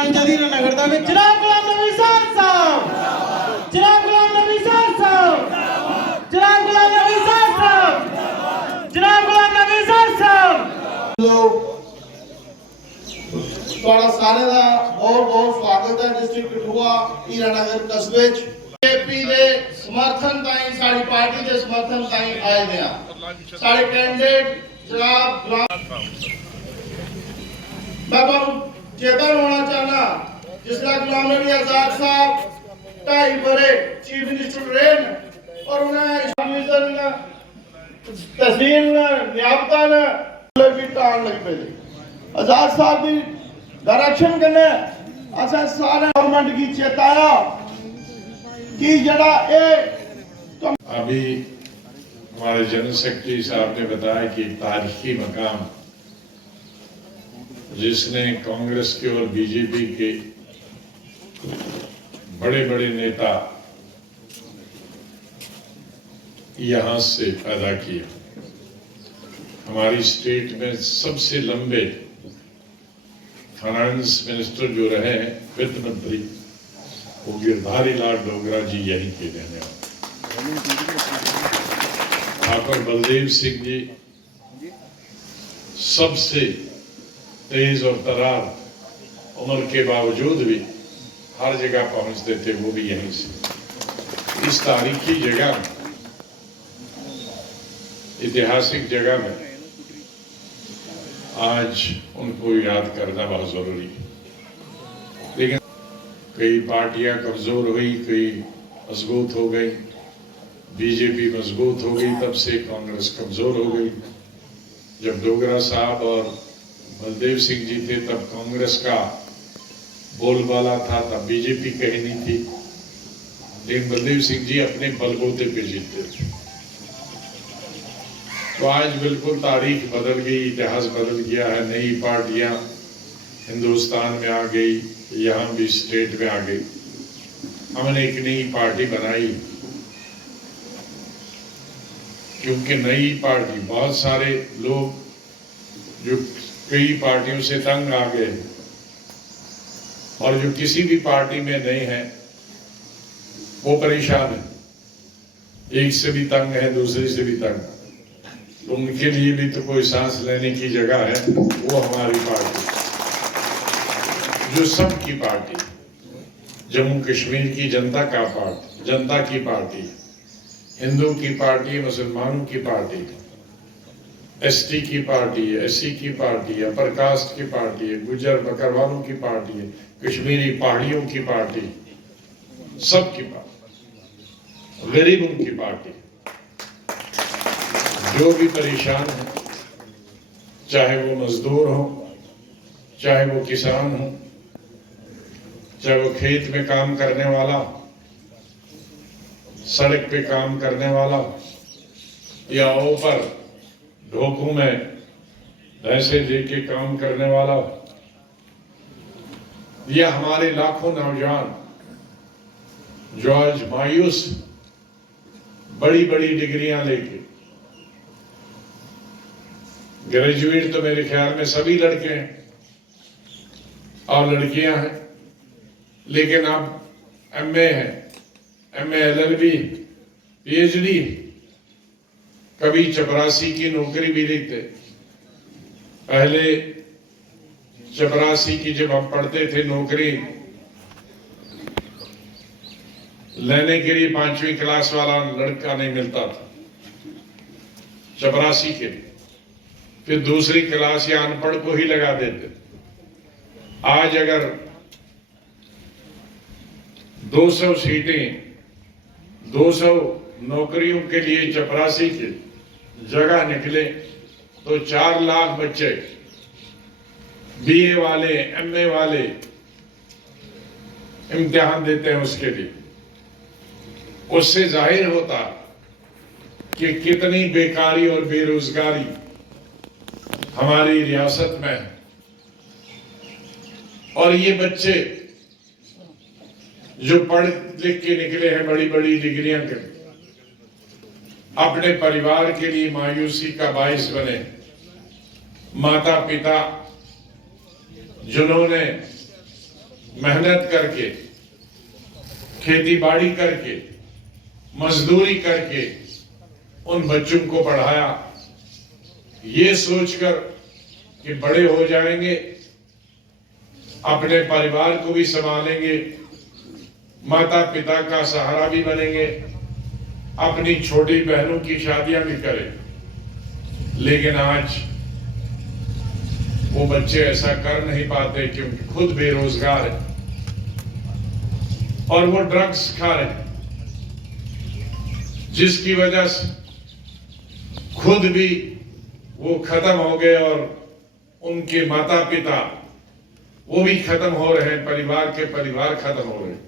ਨਾਲ ਜਦੀਰ ਨਗਰਦਾ ਵਿੱਚ ਜਨਾਬ ਗੁਲਾਮ ਨਬੀ ਸਾਹਿਬ ਜਨਾਬ ਗੁਲਾਮ ਨਬੀ ਸਾਹਿਬ जनाब गुलाम नबी साहब जनाब गुलाम नबी साहब थोड़ा सारे का बहुत बहुत स्वागत है डिस्ट्रिक्ट कठुआ हीरानगर कस्बे बीजेपी के समर्थन ताई साड़ी पार्टी के समर्थन ताई आए हैं सारे कैंडिडेट जनाब मैं चेतन होना चाहना जिसका गुलाम नबी आजाद साहब 2.5 बरे चीफ मिनिस्टर रहे और उन्हें तहसील नियाबता भी टाल लग पे आजाद साहब की डायरेक्शन कन्ने असा सारे गवर्नमेंट की चेताया कि जड़ा ए अभी हमारे जनरल सेक्रेटरी साहब ने बताया कि तारीखी मकाम जिसने कांग्रेस के और बीजेपी के बड़े बड़े नेता यहाँ से पैदा किया। हमारी स्टेट में सबसे लंबे फाइनेंस मिनिस्टर जो रहे हैं वित्त मंत्री वो गिरधारी लाल डोगरा जी यहीं के रहने वाले। ठाकुर बलदेव सिंह जी सबसे तेज और तरार उम्र के बावजूद भी हर जगह पहुंचते थे, वो भी यहीं से। इस तारीखी जगह ऐतिहासिक जगह में आज उनको याद करना बहुत जरूरी है। लेकिन कई पार्टियां कमजोर हुई, कई मजबूत हो गई, बीजेपी मजबूत हो गई, तब से कांग्रेस कमजोर हो गई। जब डोगरा साहब और बलदेव सिंह जी थे तब कांग्रेस का बोलबाला था, तब बीजेपी कहीं नहीं थी। लेकिन बलदेव सिंह जी अपने बलबूते पे जीतते थे। तो आज बिल्कुल तारीख बदल गई, इतिहास बदल गया है। नई पार्टियां हिंदुस्तान में आ गई, यहाँ भी स्टेट में आ गई। हमने एक नई पार्टी बनाई क्योंकि नई पार्टी, बहुत सारे लोग जो कई पार्टियों से तंग आ गए और जो किसी भी पार्टी में नहीं है वो परेशान है, एक से भी तंग है, दूसरे से भी तंग है। तो उनके लिए भी तो कोई सांस लेने की जगह है, वो हमारी पार्टी, जो सबकी पार्टी, जम्मू कश्मीर की जनता का पार्टी, जनता की पार्टी, हिंदू की पार्टी, मुसलमानों की पार्टी, एसटी की पार्टी है, एससी की पार्टी है, अपर कास्ट की पार्टी है, गुजर बकरवालों की पार्टी है, कश्मीरी पहाड़ियों की पार्टी, सबकी पार्टी, गरीबों की पार्टी। जो भी परेशान है, चाहे वो मजदूर हो, चाहे वो किसान हो, चाहे वो खेत में काम करने वाला, सड़क पे काम करने वाला, या ऊपर ढोकों में भैंसे लेके काम करने वाला, या हमारे लाखों नौजवान जो आज मायूस बड़ी बड़ी डिग्रियां लेके, ग्रेजुएट तो मेरे ख्याल में सभी लड़के हैं और लड़कियां हैं, लेकिन अब एमए है, एमए एलएलबी पीएचडी, कभी चपरासी की नौकरी भी लेते। पहले चपरासी की जब हम पढ़ते थे नौकरी लेने के लिए 5वीं क्लास वाला लड़का नहीं मिलता था चपरासी के, फिर दूसरी क्लास या अनपढ़ को ही लगा देते। आज अगर 200 सीटें, 200 नौकरियों के लिए चपरासी की जगह निकले तो 4 लाख बच्चे बीए वाले, एमए वाले इम्तिहान देते हैं उसके लिए। उससे जाहिर होता कि कितनी बेकारी और बेरोजगारी हमारी रियासत में है। और ये बच्चे जो पढ़ लिख के निकले हैं बड़ी बड़ी डिग्रियां कर, अपने परिवार के लिए मायूसी का बाइस बने। माता पिता जिन्होंने मेहनत करके, खेती बाड़ी करके, मजदूरी करके उन बच्चों को पढ़ाया, ये सोचकर कि बड़े हो जाएंगे, अपने परिवार को भी संभालेंगे, माता पिता का सहारा भी बनेंगे, अपनी छोटी बहनों की शादियां भी करें। लेकिन आज वो बच्चे ऐसा कर नहीं पाते क्योंकि खुद बेरोजगार है और वो ड्रग्स खा रहे हैं, जिसकी वजह से खुद भी वो खत्म हो गए और उनके माता पिता वो भी खत्म हो रहे हैं, परिवार के परिवार खत्म हो रहे हैं।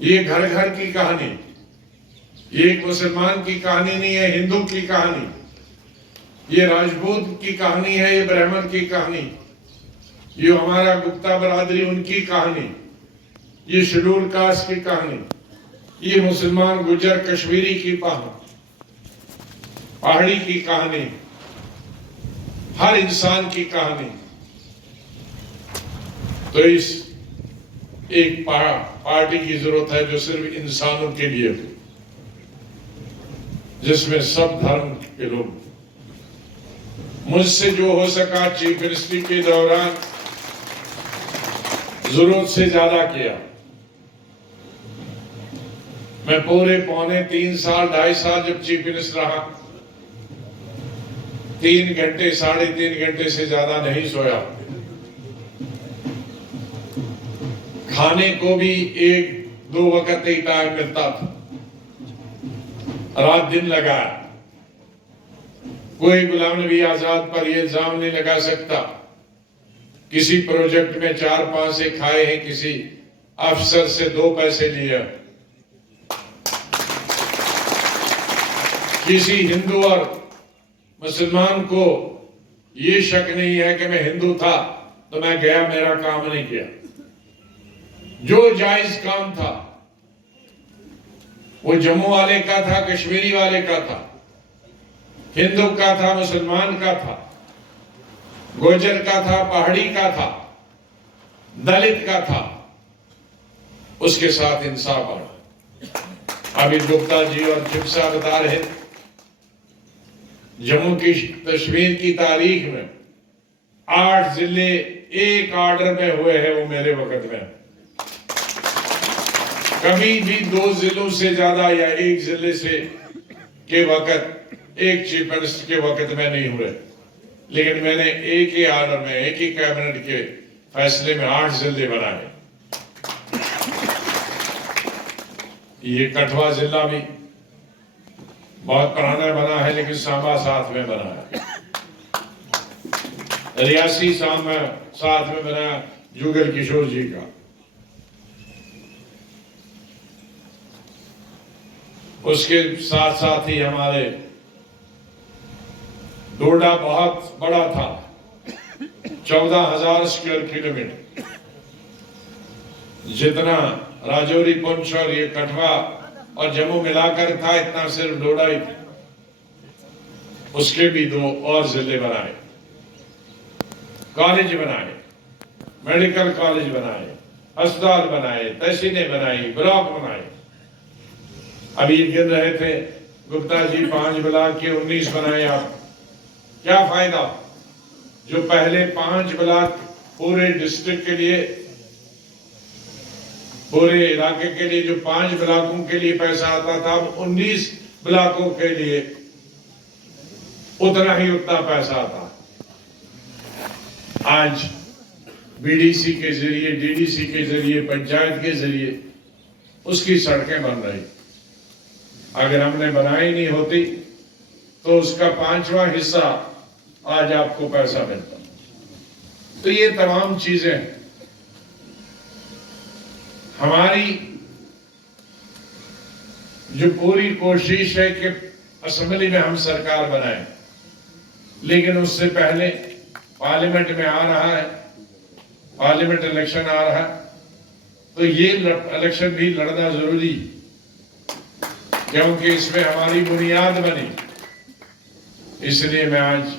ये घर घर की कहानी, ये एक मुसलमान की कहानी नहीं है, हिंदू की कहानी, ये राजपूत की कहानी है, ये ब्राह्मण की कहानी, ये हमारा गुप्ता बरादरी उनकी कहानी, ये शेड्यूल कास्ट की कहानी, ये मुसलमान गुजर कश्मीरी की पहाड़ी की कहानी, हर इंसान की कहानी। तो इस एक पार्टी की जरूरत है जो सिर्फ इंसानों के लिए हो, जिसमें सब धर्म के लोग। मुझसे जो हो सका चीफ मिनिस्ट्री के दौरान जरूरत से ज्यादा किया। मैं पूरे पौने 3 साल 2.5 साल जब चीफ मिनिस्टर रहा, 3 घंटे 3.5 घंटे से ज्यादा नहीं सोया। खाने को भी 1-2 वक्त ही टाइम मिलता था, रात दिन लगा। कोई गुलाम नबी आजाद पर यह इल्जाम नहीं लगा सकता किसी प्रोजेक्ट में 4-5 से खाए हैं, किसी अफसर से 2 पैसे लिए। किसी हिंदू और मुसलमान को ये शक नहीं है कि मैं हिंदू था तो मैं गया, मेरा काम नहीं किया। जो जायज काम था वो जम्मू वाले का था, कश्मीरी वाले का था, हिंदू का था, मुसलमान का था, गुर्जर का था, पहाड़ी का था, दलित का था, उसके साथ इंसाफ आया। अभी गुप्ता जी और चिप्सा बता रहे, जम्मू की कश्मीर की तारीख में 8 जिले एक ऑर्डर में हुए हैं, वो मेरे वक्त में। कभी भी 2 जिलों से ज्यादा या 1 जिले से के वक्त एक चीफ मिनिस्टर के वक्त में नहीं हुए। लेकिन मैंने एक ही ऑर्डर में, एक ही कैबिनेट के फैसले में 8 जिले बनाए। ये कठुआ जिला भी बहुत पुराना बना है, लेकिन सांबा साथ में बना है। रियासी साथ में बना जुगल किशोर जी का। उसके साथ साथ ही हमारे डोडा बहुत बड़ा था, 14,000 स्क्वायर किलोमीटर, जितना राजौरी, पुंछ और ये कठुआ और जम्मू मिलाकर था, इतना सिर्फ डोडा ही था। उसके भी 2 और जिले बनाए, कॉलेज बनाए, मेडिकल कॉलेज बनाए, अस्पताल बनाए, तहसीलें बनाई, ब्लॉक बनाए। अभी गिन रहे थे गुप्ता जी 5 ब्लॉक के 19 बनाए। आप क्या फायदा जो पहले 5 ब्लॉक पूरे डिस्ट्रिक्ट के लिए, पूरे इलाके के लिए जो 5 ब्लॉकों के लिए पैसा आता था, अब 19 ब्लॉकों के लिए उतना पैसा आता। आज बीडीसी के जरिए, डीडीसी के जरिए, पंचायत के जरिए उसकी सड़कें बन रही। अगर हमने बनाई नहीं होती तो उसका 5वां हिस्सा आज आपको पैसा मिलता। तो ये तमाम चीजें हमारी जो पूरी कोशिश है कि असेंबली में हम सरकार बनाए, लेकिन उससे पहले पार्लियामेंट में आ रहा है, पार्लियामेंट इलेक्शन आ रहा है, तो ये इलेक्शन भी लड़ना जरूरी, क्योंकि इसमें हमारी बुनियाद बनी। इसलिए मैं आज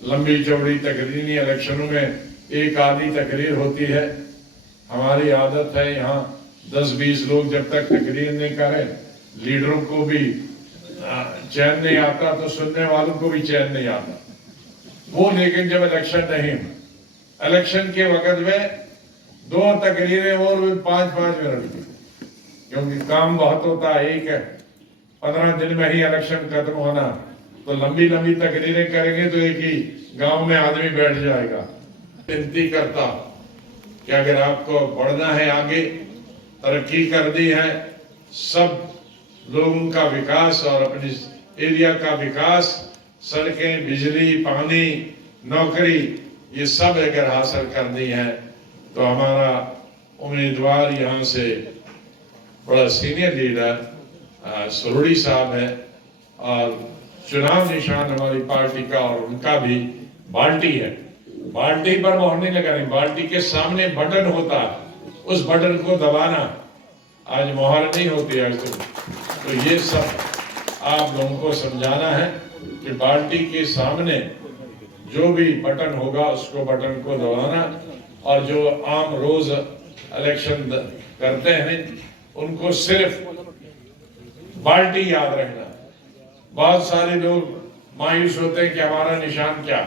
लंबी चौड़ी तकरीरी इलेक्शनों में एक आधी तकरीर होती है, हमारी आदत है यहाँ 10-20 लोग जब तक तकरीर नहीं करें, लीडरों को भी चैन नहीं आता, तो सुनने वालों को भी चैन नहीं आता वो। लेकिन जब इलेक्शन नहीं, इलेक्शन के वक्त में 2 तकरीरें और 5-5 मिनट की, क्योंकि काम बहुत होता है। एक है 15 दिन में ही इलेक्शन खत्म होना, तो लंबी लंबी तकरीरें करेंगे तो एक ही गांव में आदमी बैठ जाएगा। विनती करता कि अगर आपको बढ़ना है, आगे तरक्की कर दी है, सब लोगों का विकास और अपने एरिया का विकास, सड़कें, बिजली, पानी, नौकरी, ये सब अगर हासिल करनी है तो हमारा उम्मीदवार यहाँ से बड़ा सीनियर लीडर सरोड़ी साहब है, और चुनाव निशान हमारी पार्टी का और उनका भी बाल्टी है। बाल्टी पर मोहर नहीं लगानी, बाल्टी के सामने बटन होता है, उस बटन को दबाना। आज मोहर नहीं होती आज तो ये सब आप लोगों को समझाना है कि बाल्टी के सामने जो भी बटन होगा उसको बटन को दबाना, और जो आम रोज इलेक्शन करते हैं उनको सिर्फ बाल्टी याद रखना। बहुत सारे लोग मायूस होते हैं कि हमारा निशान क्या,